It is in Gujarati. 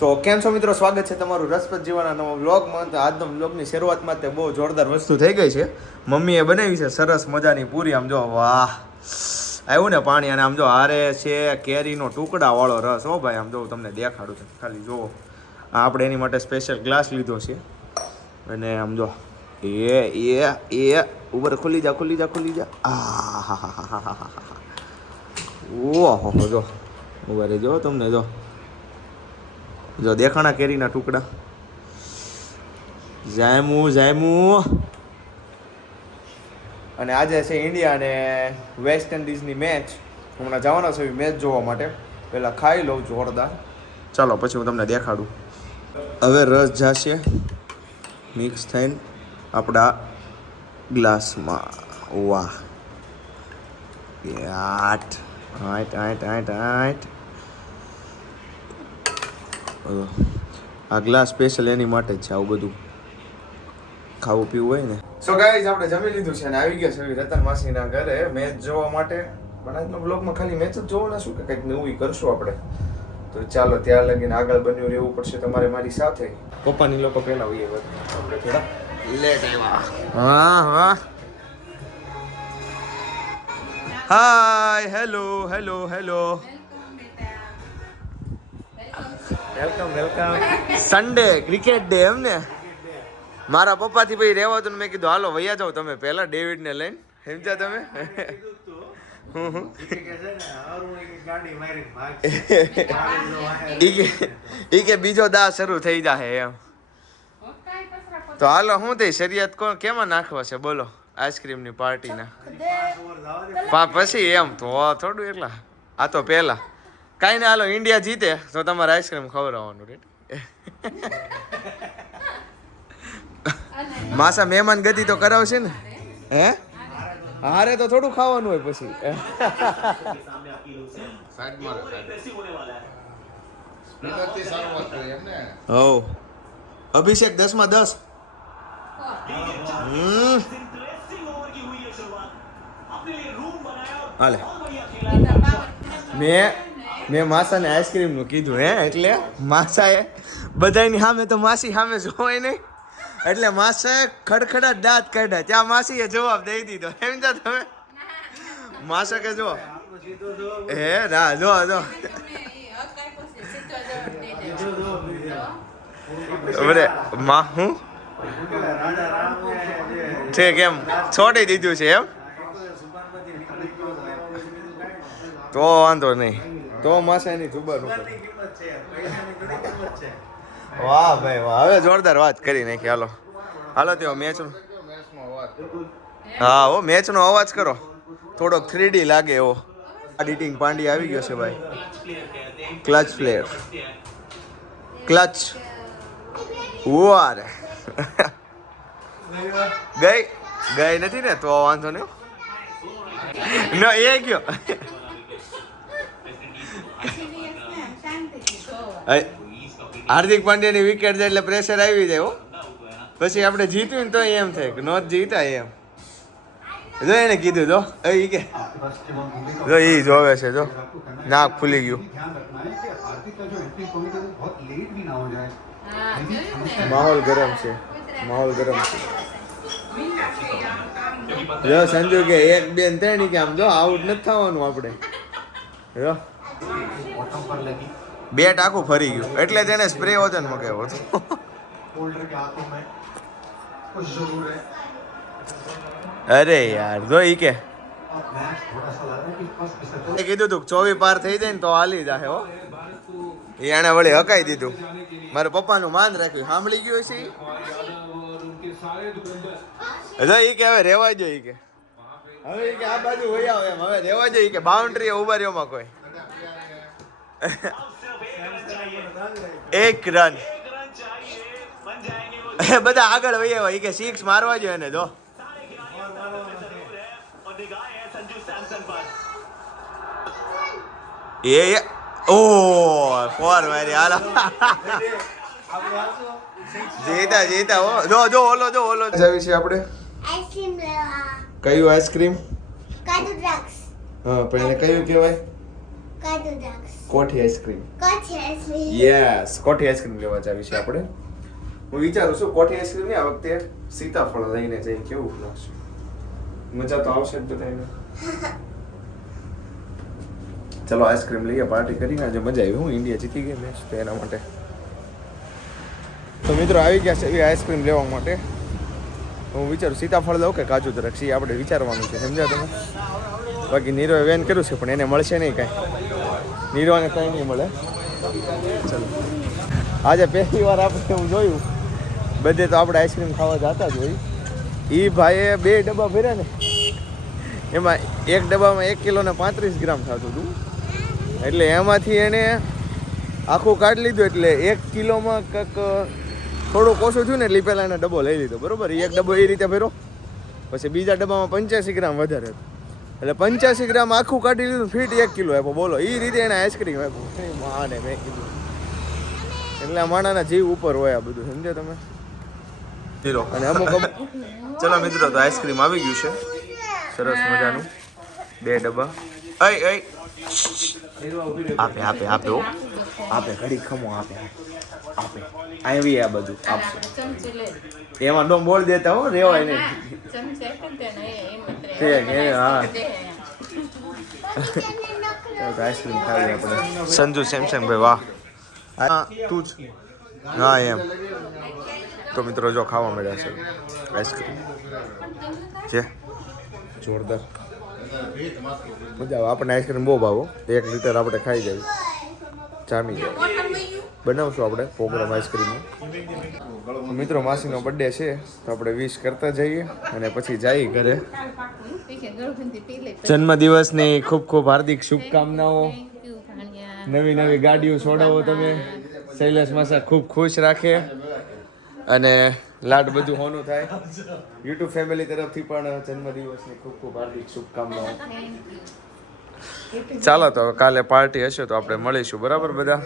તો કેમ છો મિત્રો, સ્વાગત છે તમારું રસપ્રદ જીવનના નવા વ્લોગમાં. તો આજનો વ્લોગની શરૂઆતમાં તે બહુ જોરદાર વસ્તુ થઈ ગઈ છે. મમ્મીએ બનાવી છે સરસ મજાની પૂરી. આમ જો વાહ, આવ્યું ને પાણી. અને આમ જો હારે છે કેરીનો ટુકડા વાળો રસ. હો ભાઈ, આમ જો તમને દેખાડું છે, ખાલી જુઓ. આપણે એની માટે સ્પેશિયલ ગ્લાસ લીધો છે. અને આમ જો એ ઉપર ખુલી જા. આ હા હા હા. ઓહો જો ઉભા જો તમને જો દેખાણા કેરીના ટુકડા. જાયમું. અને આજે છે ઇન્ડિયા અને વેસ્ટ ઇન્ડિઝની મેચ. હમણાં જવાના છે મેચ જોવા માટે. પહેલાં ખાઈ લઉં જોરદાર. ચાલો પછી હું તમને દેખાડું. હવે રસ જશે મિક્સ થઈને આપણા ગ્લાસમાં. વાહ, આઠ. આ ગ્લાસ સ્પેશિયલ એની માટે જ છે. આવું બધું ખાવું પીવું હોય ને. સો ગાઈઝ, આપણે જમી લીધું છે અને આવી ગયા છે રતન માસીના ઘરે મેચ જોવા માટે. પણ આજના બ્લોગમાં ખાલી મેચ જ જોવાના શું કે કંઈક નવું કરશું આપણે. તો ચાલો ત્યાં લગીને આગળ બન્યું રહેવું પડશે તમારે મારી સાથે. પપ્પાની લોકો પહેલા હોઈએ, આપણે થોડા લેટ આવ્યા. હા hi hello. Welcome. Sunday cricket day એમ ને. મારા પપ્પાથી ભાઈ રહેવા તો મેં કીધું હાલો વૈયા જાઓ તમે પહેલા ડેવિડને લઈને. સમજ્યા તમે? ઈ કે બીજો દા શરૂ થઈ જાય એમ. તો હાલો શું થઈ શરિયત કેમાં નાખવા છે બોલો? આઈસ્ક્રીમની પાર્ટીના પછી એમ તો થોડું એટલા. આ તો પહેલા કાંઈ ને હાલો ઇન્ડિયા જીતે તો તમારે આઈસ્ક્રીમ ખવડાવવાનું. રેડી? માસા મહેમાન ગતિ તો કરાવશે ને. હે હારે તો થોડું ખાવાનું હોય પછી. હો અભિષેક 10 માં 10. હાલે મેં માસાને આઈસ્ક્રીમનું કીધું હે, એટલે માસાએ બધાની સામે તો માસી સામે જોવાય નહીં, એટલે માસાએ ખડખડા દાંત કાઢ્યા. ત્યાં માસીએ જવાબ દઈ દીધો. સમજા તમે? માસા કે જો હે ના જો અરે માં હું છે કેમ છોડી દીધું છે એમ? તો વાંધો નહીં, તો માસાની જુબાન ઉપર. વાહ ભાઈ વાહ, હવે જોરદાર વાત કરી નાખી. હાલો તેઓ મેચનો. હા હો, મેચનો અવાજ કરો થોડોક 3D લાગે એવો. એડિટિંગ પાંડી આવી ગયો છે ભાઈ. ક્લચ વારે ગઈ નથી ને, તો વાંધો નહીં. ન એ ગયો. હાર્દિક પાંડ્યાની વિકેટ જાય એટલે પ્રેશર આવી જાય હો. પછી આપણે જીત્યું ને તો એમ થાય કે નોટ જીતા એમ. જો એને કીધું જો એ કે જો એ જોવે છે, જો નાક ફૂલી ગયું. માહોલ ગરમ છે. જો સંજુ કે 1 2 3 કે આમ જો આઉટ નથી થવાનું આપણે. જો બેટ આખું ફરી ગયું, એટલે તેને સ્પ્રે વજન મગાવ્યો હતો. અરે યાર જો ઈ કે કીધું તું 24 પાર થઈ જાય ને તો હાલી જાય હો. એને વળી હકાઈ દીધું. મારા પપ્પાનું માન રાખ્યું, સાંભળી ગયું છે. જો ઈ કે હવે રેવા જો. ઈ કે હવે ઈ કે આ બાજુ વહી આવે એમ, હવે રેવા જો. ઈ કે બાઉન્ડ્રી ઉભા રહ્યો માં કોઈ 1 રન બધા આગળ વહી આવ્યા. ઈ કે 6 મારવા જોઈએ એને. જો એ ઓ 4 મારી. હાલો જીતા હો. જો ઓલો જાવી છે આપણે આઈસ્ક્રીમ લેવા. કયું આઈસ્ક્રીમ? કાજુ દ્રાક્ષ. હા પણ એને કયું કહેવાય? કાજુ દ્રાક્ષ કોઠી આઈસ્ક્રીમ કોઠી આઈસ્ક્રીમ યસ કોઠી આઈસ્ક્રીમ લેવા જાવી છે આપણે હું વિચારું છું કોઠી આઈસ્ક્રીમ ને આ વખતે સીતાફળ લઈને જઈએ કેવું લાગશે મજા તો આવશે જ બધાને ચલો આઈસ્ક્રીમ લઈએ પાર્ટી કરીને આજે મજા આવી હું ઇન્ડિયા જીતી ગઈ મેચ તો એના માટે તો મિત્રો આવી ગયા છે એ આઈસ્ક્રીમ લેવા માટે હું વિચારું સીતાફળ લઉં કે કાજુ દ્રાક્ષ એ આપણે વિચારવાનું છે સમજ્યા તમે બાકી નીરોએ વેન કર્યું છે પણ એને મળશે નહીં કાંઈ નીરોને કાંઈ નહીં મળે ચલો આજે પહેલી વાર આપણે હું જોયું બધે તો આપણે આઈસ્ક્રીમ ખાવા જતા જ હોય એ ભાઈએ 2 ડબ્બા ભર્યા ને એમાં એક ડબ્બામાં 1 કિલો ને 35 ગ્રામ થતું હતું એટલે એમાંથી એને આખું કાઢી લીધું એટલે 1 કિલોમાં કંઈક થોડુંક ઓછું થયું ને એટલે પહેલાં એને ડબ્બો લઈ લીધો બરોબર એક ડબ્બો એ રીતે ભર્યો પછી બીજા ડબ્બામાં 85 ગ્રામ વધારે હતું એટલે 85 ગ્રામ આખું કાઢી લીધું ફીટ 1 કિલો આપ્યો બોલો એ રીતે એને આઈસ્ક્રીમ આપ્યું માને મેં કીધું એટલે માણાના જીવ ઉપર હોય આ બધું સમજે તમે હીરો અને અમુક ચલો મિત્રો તો આઈસ્ક્રીમ આવી ગયું છે સરસ મજાનું 2 ડબ્બા આપે આપે આપે હો આપે ઘડી ખમો આપે આપે આવી આ બધું આપશે એમાં ડોમ બોલ દેતા હો રેવાય નહીં હા આઈસ્ક્રીમ ખાવી આપણે સંજુ સેમસંગ ભાઈ વાહ હા તું જ હા એમ તો મિત્રો જો ખાવા મળ્યા છે આઈસ્ક્રીમ છે જોરદાર મજા આવે આપણને આઈસ્ક્રીમ બહુ ભાવો 1 લીટર આપણે ખાઈ જાય જામી જાય બનાવશું આપણે પ્રોગ્રામ આઈસ્ક્રીમનો મિત્રો માસીનો બર્થડે છે તો આપણે વિશ કરતા જઈએ અને પછી જઈએ ઘરે જન્મદિવસની ખૂબ ખૂબ હાર્દિક શુભકામનાઓ નવી નવી ગાડીઓ છોડાવો તમે શૈલેષ માસા ખૂબ ખુશ રાખે અને લાડ બધું હોનું થાય યુટ્યુબ ફેમિલી તરફથી પણ જન્મદિવસની ખૂબ ખૂબ હાર્દિક શુભકામનાઓ ચાલો તો કાલે પાર્ટી હશે તો આપણે મળીશું બરાબર બધા